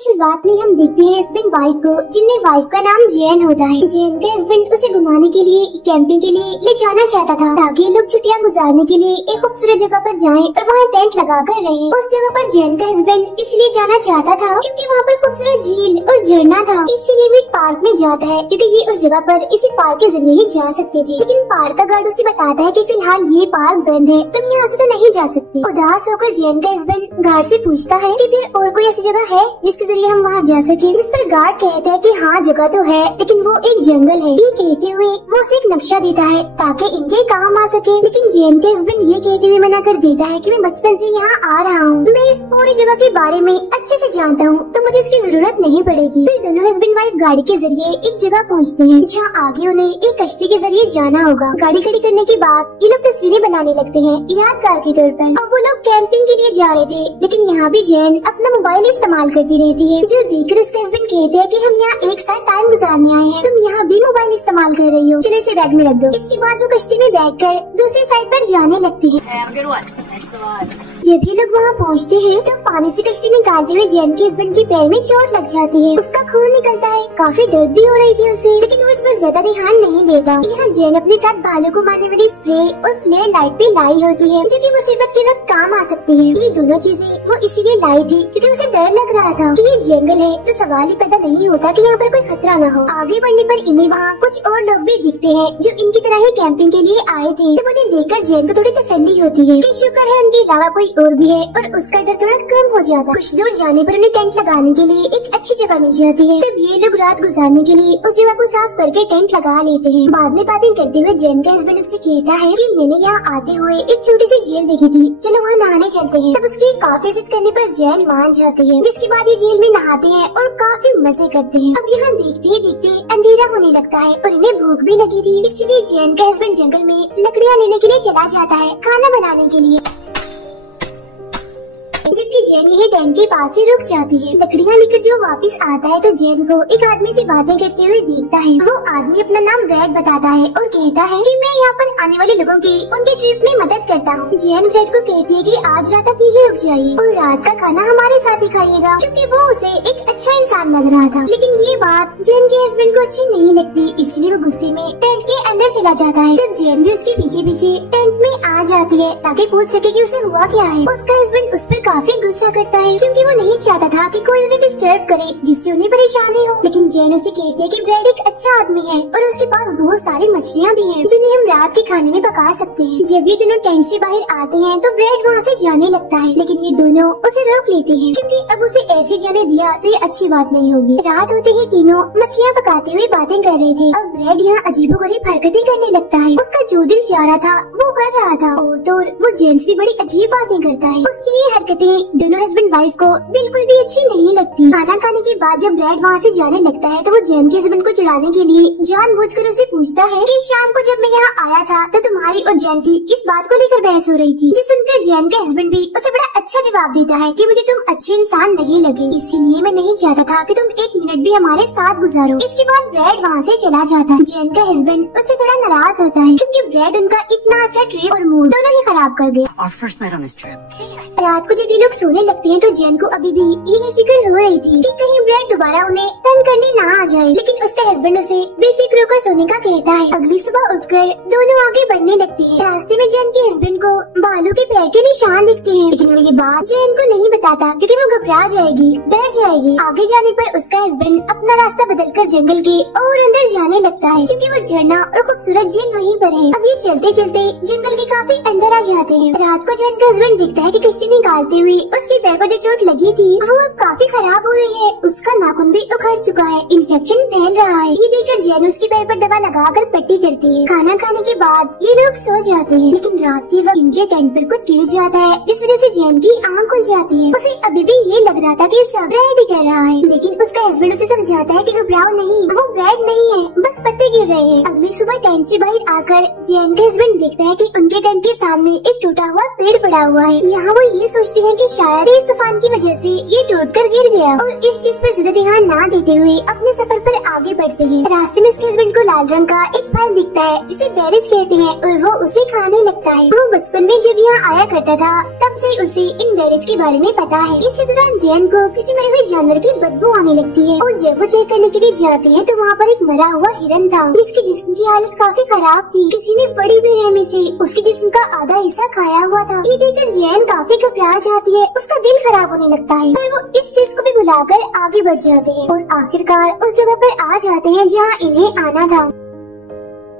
शुरुआत में हम देखते हैं हस्बैंड वाइफ को, जिनमें वाइफ का नाम जैन होता है। जैन का हस्बैंड उसे घुमाने के लिए, कैंपिंग के लिए ले जाना चाहता था, ताकि लोग छुट्टियां गुजारने के लिए एक खूबसूरत जगह पर जाएं और वहाँ टेंट लगाकर रहें। उस जगह पर जैन का हस्बैंड इसलिए जाना चाहता था क्योंकि वहाँ पर खूबसूरत झील और झरना था। इसीलिए वो एक पार्क में जाता है, क्योंकि ये उस जगह पर इसी पार्क के जरिए ही जा सकते थे। लेकिन पार्क का गार्ड उसे बताता है कि फिलहाल ये पार्क बंद है, तुम यहाँ से तो नहीं जा सकते। उदास होकर जैन का हस्बैंड गार्ड से पूछता है कि फिर और कोई ऐसी जगह है जिसके जरिए हम वहाँ जा सके, जिस पर गार्ड कहता है कि हाँ जगह तो है, लेकिन वो एक जंगल है। ये कहते हुए वो उसे एक नक्शा देता है ताकि इनके काम आ सके। लेकिन जैन के हस्बैंड ये कहते हुए मना कर देता है कि मैं बचपन से यहाँ आ रहा हूँ, मैं इस पूरी जगह के बारे में अच्छे से जानता हूँ, तो मुझे इसकी जरूरत नहीं पड़ेगी। फिर दोनों हस्बैंड वाइफ गाड़ी के जरिए एक जगह पहुँचते हैं जहाँ आगे उन्हें एक कश्ती के जरिए जाना होगा। गाड़ी खड़ी करने के बाद ये लोग तस्वीरें बनाने लगते हैं यादगार के तौर पर। अब वो लोग कैंपिंग के लिए जा रहे थे, लेकिन यहाँ भी जैन अपना मोबाइल इस्तेमाल करती रहती है, जो देखकर उसके हस्बैंड कहते हैं कि हम यहाँ एक साथ टाइम गुजारने आए हैं, तुम यहाँ भी मोबाइल इस्तेमाल कर रही हो, चलो इसे बैग में रख दो। इसके बाद वो कश्ती में बैठकर दूसरी साइड पर जाने लगती है। जब ये लोग वहाँ पहुँचते हैं तो पानी से कश्ती निकालते हुए जैन के हस्बैंड के पैर में चोट लग जाती है, उसका खून निकलता है, काफी दर्द भी हो रही थी उसे, लेकिन वो इस पर ज्यादा ध्यान नहीं देता। यहाँ जैन अपने साथ भालू को मारने वाली स्प्रे और फ्लेयर लाइट भी लाई होती है, जो कि मुसीबत के वक्त काम आ सकती है। ये दोनों चीजें वो इसीलिए लाई थी क्योंकि उसे डर लग रहा था कि ये जंगल है, तो सवाल ही पैदा नहीं होता कि यहाँ पर कोई खतरा न हो। आगे बढ़ने पर इन्हें वहाँ कुछ और लोग भी दिखते हैं जो इनकी तरह ही कैंपिंग के लिए आए थे। तो उन्हें देखकर जैन को थोड़ी तसल्ली होती है कि शुक्र है उनके अलावा कोई और भी है, और उसका डर थोड़ा कम हो जाता। कुछ दूर जाने पर उन्हें टेंट लगाने के लिए एक अच्छी जगह मिल जाती है। तब ये लोग रात गुजारने के लिए उस जगह को साफ करके टेंट लगा लेते हैं। बाद में बातें करते हुए जैन का हस्बैंड उससे कहता है कि मैंने यहाँ आते हुए एक छोटी सी झील देखी थी, चलो वहाँ नहाने चलते हैं। तब उसकी काफी इज्जत करने पर जैन मान जाती है, जिसके बाद ये झील में नहाते हैं और काफी मजे करते हैं। अब यहाँ देखते देखते अंधेरा होने लगता है और इन्हें भूख भी लगी थी, इसलिए जैन का हस्बैंड जंगल में लकड़ियाँ लेने के लिए चला जाता है खाना बनाने के लिए। जबकि जैन यही टेंट के पास ही रुक जाती है। लकड़ियाँ लेकर जो वापस आता है तो जैन को एक आदमी से बातें करते हुए देखता है। वो आदमी अपना नाम ब्रैड बताता है और कहता है कि मैं यहाँ पर आने वाले लोगों की उनके ट्रिप में मदद करता हूँ। जैन ब्रैड को कहती है कि आज रात आप यही रुक जाइए और रात का खाना हमारे साथ ही खाइएगा, क्योंकि वो उसे एक अच्छा इंसान लग रहा था। लेकिन ये बात जैन के हस्बैंड को अच्छी नहीं लगती, इसलिए वो गुस्से में टेंट के अंदर चला जाता है। तब जैन भी उसके पीछे पीछे टेंट में आ जाती है ताकि पूछ सके कि उसे हुआ क्या है। उसका हस्बैंड उस पर काफी गुस्सा करता है क्योंकि वो नहीं चाहता था कि कोई उन्हें डिस्टर्ब करे जिससे उन्हें परेशानी हो। लेकिन जैन उसे कहती है कि ब्रैड एक अच्छा आदमी है और उसके पास बहुत सारी मछलियाँ भी हैं जिन्हें हम रात के खाने में पका सकते हैं। जब ये दोनों टेंट से बाहर आते हैं तो ब्रैड वहाँ से जाने लगता है, लेकिन ये दोनों उसे रोक लेते हैं क्योंकि अब उसे ऐसे जाने दिया तो ये अच्छी बात नहीं होगी। रात होते ही तीनों मछलियाँ पकाते हुए बातें कर रहे थे। अब ब्रैड यहाँ अजीबोगरीब हरकतें करने लगता है, उसका जो दिल चाह रहा था वो कर रहा था, और तो वो जेंट्स भी बड़ी अजीब बातें करता है। उसकी ये हरकतें दोनों हस्बैंड वाइफ को बिल्कुल भी अच्छी नहीं लगती। खाना खाने के बाद जब ब्रैड वहाँ से जाने लगता है तो वो जैन के हस्बैंड को चिढ़ाने के लिए जानबूझकर उसे पूछता है कि शाम को जब मैं यहाँ आया था तो तुम्हारी और जैन की इस बात को लेकर बहस हो रही थी। जो सुनकर जैन का हस्बैंड भी उसे बड़ा अच्छा जवाब देता है कि मुझे तुम अच्छे इंसान नहीं लगे, इसीलिए मैं नहीं चाहता था कि तुम एक मिनट भी हमारे साथ गुजारो। इसके बाद ब्रैड वहाँ से चला जाता है। जैन का हस्बैंड उससे थोड़ा नाराज होता है क्योंकि ब्रैड उनका इतना अच्छा ट्रिप और मूड दोनों ही खराब कर गया। रात को जब ये लोग सोने लगते हैं तो जैन को अभी भी यही फिक्र हो रही थी कि कहीं ब्रैड दोबारा उन्हें तंग करने ना आ जाए, लेकिन उसका हस्बैंड उसे बेफिक्र होकर सोने का कहता है। अगली सुबह उठकर दोनों आगे बढ़ने लगते हैं। रास्ते में जैन के हस्बैंड को भालू के पैर के निशान दिखते हैं, लेकिन वो ये बात जैन को नहीं बताता क्योंकि वो घबरा जाएगी, डर जाएगी। आगे जाने पर उसका हस्बैंड अपना रास्ता बदलकर जंगल के और अंदर जाने लगता है क्योंकि वो झरना और खूबसूरत झील वहीं पर है। अब ये चलते चलते जंगल के काफी अंदर आ जाते हैं। रात को जैन का हस्बैंड दिखता है कि कश्ती निकालते हुए उसके पैर पर जो चोट लगी थी वो अब काफी खराब हो रही है, उसका नाखून भी उखड़ चुका है, इन्फेक्शन फैल रहा है। ये देखकर जैन उसके पैर पर दवा लगाकर पट्टी करती है। खाना खाने के बाद ये लोग सो जाते हैं, लेकिन रात के वक्त इनके टेंट पर कुछ गिर जाता है जिस वजह से जैन की आँख खुल जाती है। उसे अभी भी ये लग रहा था कि सब ब्रैड ही कर रहा है, लेकिन उसका हस्बैंड उसे समझाता है कि घबराओ नहीं, वो ब्रैड नहीं है, बस पत्ते गिर रहे हैं। अगली सुबह टेंट से बाहर आकर जैन का हस्बैंड देखता है कि उनके टेंट के सामने एक टूटा हुआ पेड़ पड़ा हुआ है। यहाँ वो ये सोचते हैं कि शायद इस तूफान की वजह से ये टूटकर गिर गया, और इस चीज पर ज्यादा ध्यान ना देते हुए अपने सफर पर आगे बढ़ते हैं। रास्ते में उसके हस्बैंड को लाल रंग का एक फल दिखता है जिसे बेरिस कहते हैं, और वो उसे खाने लगता है। वो बचपन में जब यहाँ आया करता था तब से उसे इन गैरेज के बारे में पता है। इसी दौरान जैन को किसी मरे हुए जानवर की बदबू आने लगती है और जब वो चेक करने के लिए जाती है तो वहाँ पर एक मरा हुआ हिरन था जिसके जिस्म की हालत काफी खराब थी। किसी ने बड़ी बेरहमी से उसके जिस्म का आधा हिस्सा खाया हुआ था। ये देखकर जैन काफी घबरा जाती है, उसका दिल खराब होने लगता है, पर वो इस चीज को भी भुलाकर आगे बढ़ जाते हैं और आखिरकार उस जगह पर आ जाते हैं जहाँ इन्हें आना था।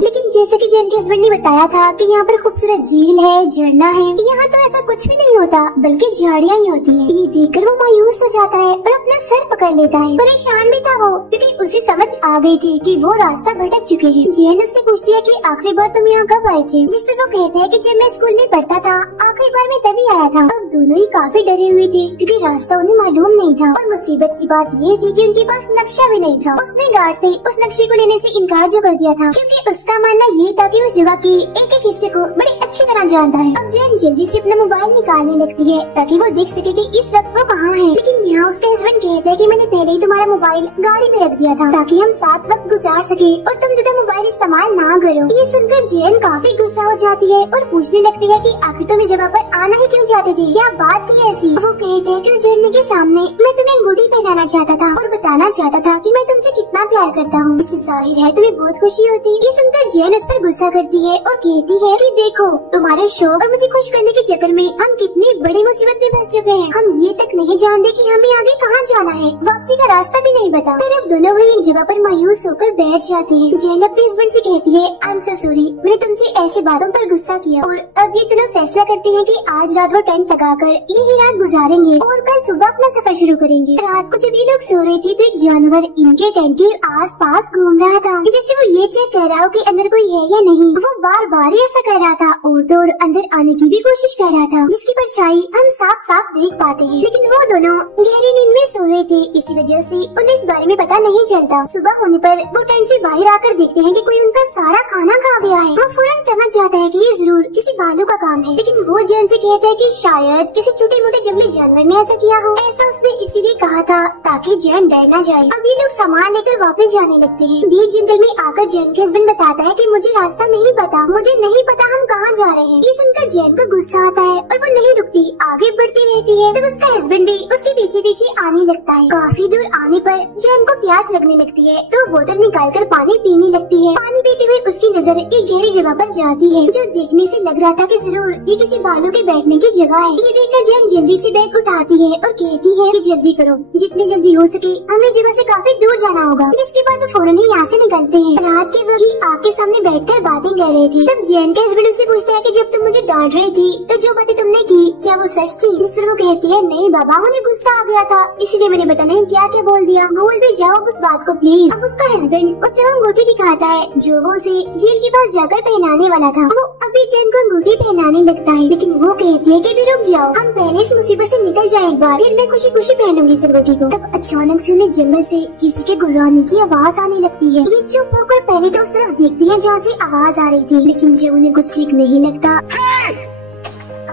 लेकिन जैसे कि जैन के हस्बैंड ने बताया था कि यहाँ पर खूबसूरत झील है, झरना है, यहाँ तो ऐसा कुछ भी नहीं होता बल्कि झाड़ियाँ ही होती हैं। ये देखकर वो मायूस हो जाता है और अपना सर पकड़ लेता है। परेशान भी था वो क्योंकि उसे समझ आ गई थी कि वो रास्ता भटक चुके हैं। जैन उससे पूछती है कि आखिरी बार तुम यहाँ कब आए थे, जिस पर वो कहता है कि जब मैं स्कूल में पढ़ता था आखिरी बार मैं तभी आया था। अब दोनों ही काफी डरे हुए थे क्योंकि रास्ता उन्हें मालूम नहीं था और मुसीबत की बात ये थी कि उनके पास नक्शा भी नहीं था। उसने गार्ड से उस नक्शे को लेने से इनकार जो कर दिया था क्योंकि उसका मानना ये था कि उस जगह के एक एक हिस्से को बड़ी अच्छी तरह जानता है। अब जैन जल्दी से अपना मोबाइल निकालने लगती है ताकि वो देख सके कि इस वक्त वो कहाँ है। लेकिन यहाँ उसका हस्बैंड कहता है कि मैंने पहले ही तुम्हारा मोबाइल गाड़ी में रख दिया था ताकि हम साथ वक्त गुजार सके और तुम ज्यादा मोबाइल इस्तेमाल ना करो। ये सुनकर जैन काफी गुस्सा हो जाती है और पूछने लगती है कि आखिर तुम इस जगह पर आना ही क्यों चाहते थे, क्या बात थी ऐसी। वो कहते हैं कि उस झरने के सामने मैं तुम्हें अंगूठी पहनाना चाहता था और बताना चाहता था कि मैं तुमसे कितना प्यार करता हूँ। इससे जाहिर है तुम्हें बहुत खुशी होती। ये सुनकर जैन उस पर गुस्सा करती है और कहती है कि देखो तुम्हारे शौक और मुझे खुश करने के चक्कर में हम कितनी बड़ी मुसीबत में फंस चुके हैं। हम ये तक नहीं जानते कि हमें आगे कहाँ जाना है, वापसी का रास्ता भी नहीं पता। फिर अब दोनों ही एक जगह पर मायूस होकर बैठ जाते हैं। जैन अपने हस्बैंड से कहती है आई एम सो सॉरी, मैंने तुमसे ऐसी बातों पर गुस्सा किया। और अब ये दोनों फैसला करते हैं कि आज रात वो टेंट लगाकर यही रात गुजारेंगे और कल सुबह अपना सफर शुरू करेंगे। रात को जब ये लोग सो रहे थे तो एक जानवर इनके टेंट के आस पास घूम रहा था जिससे वो ये चेक कर रहा हो कि अंदर कोई है या नहीं। वो बार बार ऐसा कर रहा था और तो और अंदर आने की भी कोशिश कर रहा था जिसकी परछाई हम साफ साफ देख पाते हैं। लेकिन वो दोनों गहरी नींद में सो रहे थे, इसी वजह से उन्हें इस बारे में पता नहीं चलता। सुबह होने पर वो टेंट से बाहर आकर देखते हैं कि कोई उनका सारा खाना खा गया है। वो फौरन समझ जाता है कि ये जरूर किसी भालू का काम है। लेकिन वो जैन से कहता है कि शायद किसी छोटे मोटे जंगली जानवर ने ऐसा किया हो। ऐसा उसने इसीलिए कहा था ताकि जैन डर न जाए। अब ये लोग सामान लेकर वापस जाने लगते हैं। बीच जंगल में आकर जैन के हस्बैंड बताता है कि मुझे रास्ता नहीं पता, मुझे नहीं पता हम कहाँ जा रहे हैं। ये सुनकर जैन को गुस्सा आता है और वो नहीं रुकती, आगे बढ़ती रहती है। तब उसका हस्बैंड भी उसके पीछे पीछे आने लगता है। काफी दूर आने पर जैन को प्यास लगने लगती है तो बोतल निकालकर पानी पीने लगती है। पानी पीते हुए उसकी नजर एक गहरी जगह पर जाती है जो देखने से लग रहा था कि जरूर ये किसी भालू के बैठने की जगह है। ये देखकर जैन जल्दी से बैग उठाती है और कहती है कि जल्दी करो, जितनी जल्दी हो सके हमें जगह से काफी दूर जाना होगा। जिसके बाद वो फौरन ही यहाँ से निकलते हैं। रात के वक्त आग के सामने बैठकर बातें कर रहे थे। तब जैन के हस्बैंड उससे पूछता है कि जब तुम मुझे डांट रही थी तो जो बातें तुमने की क्या वो सच थी? जिस पर वो कहती है नहीं बाबा, मुझे गुस्सा आ गया था इसीलिए मैंने पता नहीं क्या क्या बोल दिया, भूल भी जाओ उस बात को प्लीज। अब उसका हस्बैंड उसे वो अंगूठी दिखाता है जो वो उसे जेल के पास जाकर पहनाने वाला था। वो अभी जैन को अंगूठी पहनाने लगता है लेकिन वो कहती है कि भी रुक जाओ, हम पहले इस मुसीबत से निकल जाए एक बार, फिर मैं खुशी खुशी पहनूंगी इस अंगूठी को। तब अचानक से उन्हें जंगल से किसी के गुर्राने की आवाज आने लगती है। ये चुप होकर पहले तो उस तरफ देखती है जहाँ से आवाज आ रही थी, लेकिन जब उन्हें कुछ ठीक नहीं लगता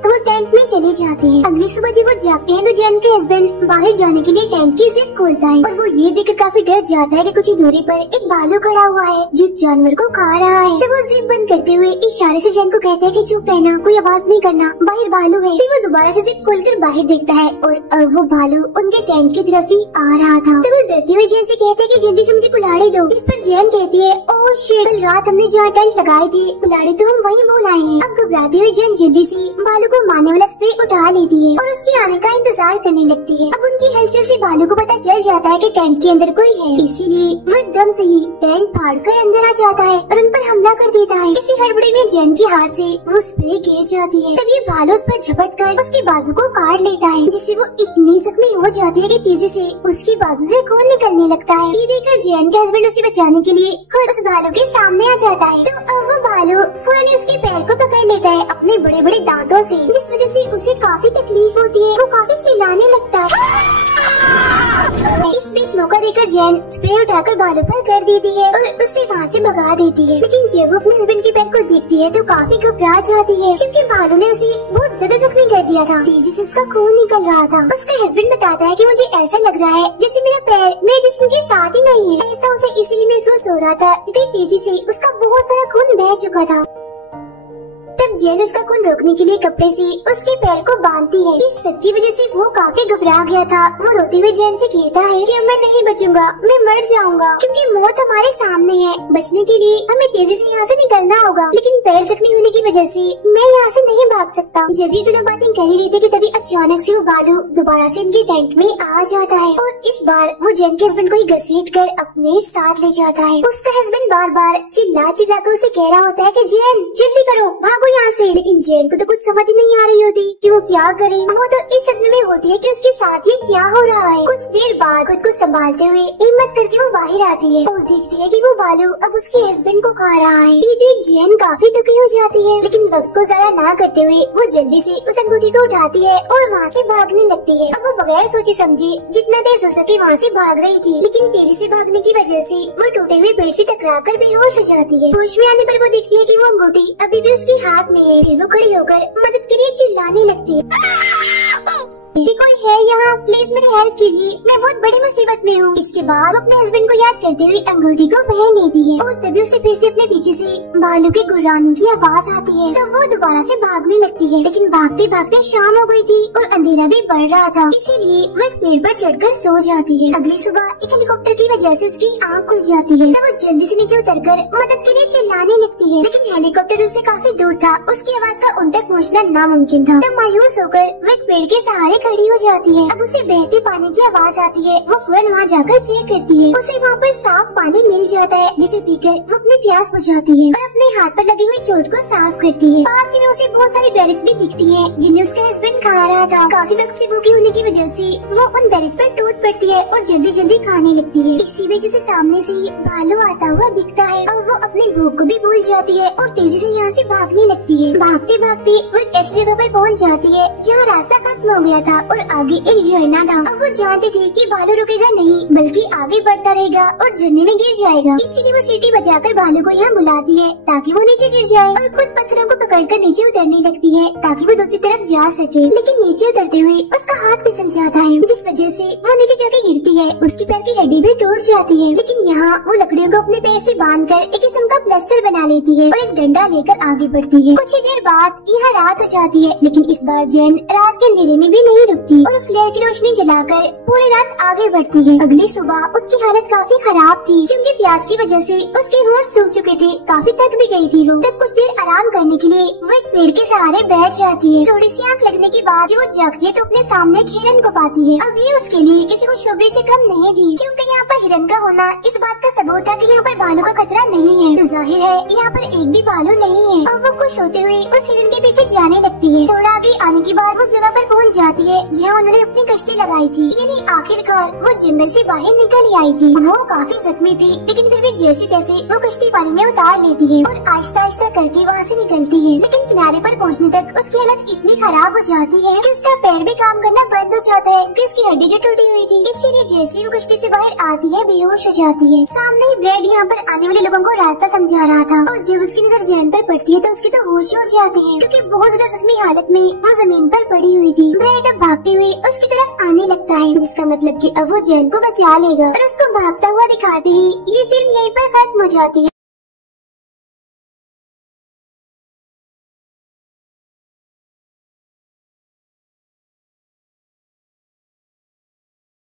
तो वो टेंट में चले जाते हैं। अगली सुबह जब वो जागते हैं तो जैन के हस्बैंड बाहर जाने के लिए टेंट की जिप खोलता है और वो ये देखकर काफी डर जाता है कि कुछ ही दूरी पर एक भालू खड़ा हुआ है जो जानवर को खा रहा है। तो वो जिप बंद करते हुए इशारे से जैन को कहता है कि चुप रहना, कोई आवाज नहीं करना, बाहर भालू है। फिर वो दोबारा से जिप खोलकर बाहर देखता है और अब वो भालू उनके टेंट की तरफ ही आ रहा था। तो वो डरते हुए जैन से कहते हैं कि जल्दी से मुझे कुल्हाड़ी दो। इस पर जैन कहती है ओह शिट, कल रात हमने जहाँ टेंट लगाई थी कुल्हाड़ी तो हम वहीं भूल आए हैं। अब घबराते हुए जैन जल्दी से भालू को मारने वाला स्प्रे उठा लेती है और उसके आने का इंतजार करने लगती है। अब उनकी हलचल से भालू को पता चल जाता है कि टेंट के अंदर कोई है, इसीलिए वो एकदम से ही टेंट फाड़कर अंदर आ जाता है और उन पर हमला कर देता है। इसी हड़बड़ी में जैन के हाथ से वो स्प्रे गिर जाती है। तब ये भालू उस पर झपट कर उसकी बाजू को काट लेता है जिससे वो इतनी जख्मी हो जाती है कि तेजी से उसकी बाजू से खून निकलने लगता है। ये देखकर जैन के हस्बैंड उसे बचाने के लिए खुद उस भालू के सामने आ जाता है। तो अब वो भालू फौरन उसके पैर को पकड़ लेता है अपने बड़े बड़े दांतों से, जिस वजह से उसे काफी तकलीफ होती है। वो काफी चिल्लाने लगता है। इस बीच मौका देकर जैन स्प्रे उठाकर भालू पर कर देती है और उससे वहाँ से भगा देती है। लेकिन जब वो अपने हस्बैंड के पैर को देखती है तो काफी घबरा जाती है क्योंकि भालू ने उसे बहुत ज्यादा जख्मी कर दिया था, तेजी से उसका खून निकल रहा था। उसका हस्बैंड बताता है कि मुझे ऐसा लग रहा है जैसे मेरा पैर मेरे जिस्म के साथ ही नहीं है। ऐसा उसे इसीलिए महसूस हो रहा था क्योंकि तेजी से उसका बहुत सारा खून बह चुका था। तब जैन उसका खून रोकने के लिए कपड़े से उसके पैर को बांधती है। इस सब की वजह से वो काफी घबरा गया था। वो रोते हुए जैन से कहता है कि मैं नहीं बचूंगा, मैं मर जाऊंगा, क्योंकि मौत हमारे सामने है। बचने के लिए हमें तेजी से यहाँ से निकलना होगा, लेकिन पैर जख्मी होने की वजह से मैं यहाँ से नहीं भाग सकता। जब ये दोनों बातें कर ही रही थी कि तभी अचानक से वो भालू दोबारा से इनके टेंट में आ जाता है और इस बार वो जैन के हस्बैंड को ही घसीट कर अपने साथ ले जाता है। उसका हस्बैंड बार बार चिल्ला कर उसे कह रहा होता है कि जैन जल्दी करो, भागो यहाँ से। लेकिन जैन को तो कुछ समझ नहीं आ रही होती कि वो क्या करे। वो तो इस सदमे में होती है कि उसके साथ ये क्या हो रहा है। कुछ देर बाद खुद को संभालते हुए हिम्मत करके वो बाहर आती है और देखती है कि वो भालू अब उसके हस्बैंड को खा रहा है। ये देख जैन काफी दुखी हो जाती है, लेकिन वक्त को जाया ना करते हुए वो जल्दी से उस अंगूठी को उठाती है और वहाँ से भागने लगती है। अब वो बगैर सोचे समझे जितना तेज हो सके वहाँ से भाग रही थी, लेकिन तेजी से भागने की वजह से वो टूटे हुए पेड़ से टकराकर बेहोश हो जाती है। होश में आने पर वो देखती है कि वो अंगूठी अभी भी उसके हाथ में है। फिर वो खड़ी होकर मदद के लिए चिल्लाने लगती है कि कोई है यहाँ, प्लीज मेरी हेल्प कीजिए, मैं बहुत बड़ी मुसीबत में हूँ। इसके बाद अपने हस्बैंड को याद करते हुए अंगूठी को पहन लेती है और तभी उसे फिर से अपने पीछे से भालू के गुर्राने की आवाज आती है। तो वो दोबारा से भागने लगती है, लेकिन भागते भागते शाम हो गई थी और अंधेरा भी बढ़ रहा था, इसीलिए वो एक पेड़ पर चढ़कर सो जाती है। अगली सुबह एक हेलीकॉप्टर की वजह से उसकी आँख खुल जाती है। तो वो जल्दी से नीचे उतरकर मदद के लिए चिल्लाने लगती है, लेकिन हेलीकॉप्टर उससे काफी दूर था, उसकी आवाज का उन तक पहुँचना नामुमकिन था। तब मायूस होकर वो एक पेड़ के सहारे खड़ी हो जाती है। अब उसे बहते पानी की आवाज आती है। वो फौरन वहाँ जाकर चेक करती है। उसे वहाँ पर साफ पानी मिल जाता है, जिसे पीकर वो अपनी प्यास बुझाती है और अपने हाथ पर लगी हुई चोट को साफ करती है। पास ही में उसे बहुत सारी बेरीज भी दिखती है, जिन्हें उसका हस्बैंड खा रहा था। काफी वक्त से भूखी होने की वजह से वो उन बेरीज पर टूट पड़ती है और जल्दी जल्दी खाने लगती है। इसी वजह से सामने से भालू आता हुआ दिखता है और वो अपनी भूख को भी भूल जाती है और तेजी से यहाँ से भागने लगती है। भागते भागते वो एक ऐसी जगह पर पहुँच जाती है जहाँ रास्ता खत्म हो गया था और आगे एक झरना था। अब वो जानती थी कि भालू रुकेगा नहीं, बल्कि आगे बढ़ता रहेगा और झरने में गिर जाएगा। इसीलिए वो सीटी बजाकर भालू को यहाँ बुलाती है ताकि वो नीचे गिर जाए और खुद पत्थरों को पकड़कर नीचे उतरने लगती है ताकि वो दूसरी तरफ जा सके। लेकिन नीचे उतरते हुए उसका हाथ फिसल जाता है, जिस वजह से वो नीचे जाके गिरती है। उसके पैर की हड्डी भी टूट जाती है, लेकिन यहाँ वो लकड़ियों को अपने पैर से बांधकर एक किस्म का प्लास्टर बना लेती है और एक डंडा लेकर आगे बढ़ती है। कुछ ही देर बाद यहाँ रात हो जाती है, लेकिन इस बार जैन रात के अंधेरे में भी नहीं रुकती और फ्लेयर की रोशनी जलाकर पूरी रात आगे बढ़ती है। अगली सुबह उसकी हालत काफी खराब थी, क्योंकि प्यास की वजह से उसके होंठ सूख चुके थे, काफी थक भी गई थी वो। तब कुछ देर आराम करने के लिए वो एक पेड़ के सहारे बैठ जाती है। थोड़ी सी आँख लगने के बाद जब वो जागती है तो अपने सामने एक हिरन को पाती है। अब ये उसके लिए किसी खुशखबरी से कम नहीं थी, क्योंकि यहाँ पर हिरन का होना इस बात का सबूत था कि यहाँ पर भालू का खतरा नहीं है। तो जाहिर है यहाँ पर एक भी भालू नहीं है। अब वो खुश होते हुए उस हिरन के पीछे जाने लगती है। थोड़ा आगे आने के बाद वो जगह पर पहुँच जाती है जहाँ उन्होंने अपनी कश्ती लगाई थी, यानी आखिरकार वो जंगल से बाहर निकल ही आई थी। वो काफी जख्मी थी, लेकिन फिर भी जैसे तैसे वो कश्ती पानी में उतार लेती है और आहिस्ता आहिस्ता करके वहाँ से निकलती है। लेकिन किनारे पर पहुँचने तक उसकी हालत इतनी खराब हो जाती है कि उसका पैर भी काम करना बंद हो जाता है, क्योंकि उसकी हड्डी जो टूटी हुई थी। इसीलिए जैसे वो कश्ती से बाहर आती है बेहोश हो जाती है। सामने ही ब्रेड यहाँ पर आने वाले लोगों को रास्ता समझा रहा था और जब उसकी नजर जैन पर पड़ती है तो उसकी तो होश उड़ जाती है, क्योंकि बहुत ज्यादा जख्मी हालत में वो जमीन पर पड़ी हुई थी। ब्रेड अब भागते हुए उसकी तरफ आने लगता है, जिसका मतलब कि अब वो जैन को बचा लेगा और उसको भागता हुआ दिखाते ही ये फिल्म यहीं पर खत्म हो जाती है।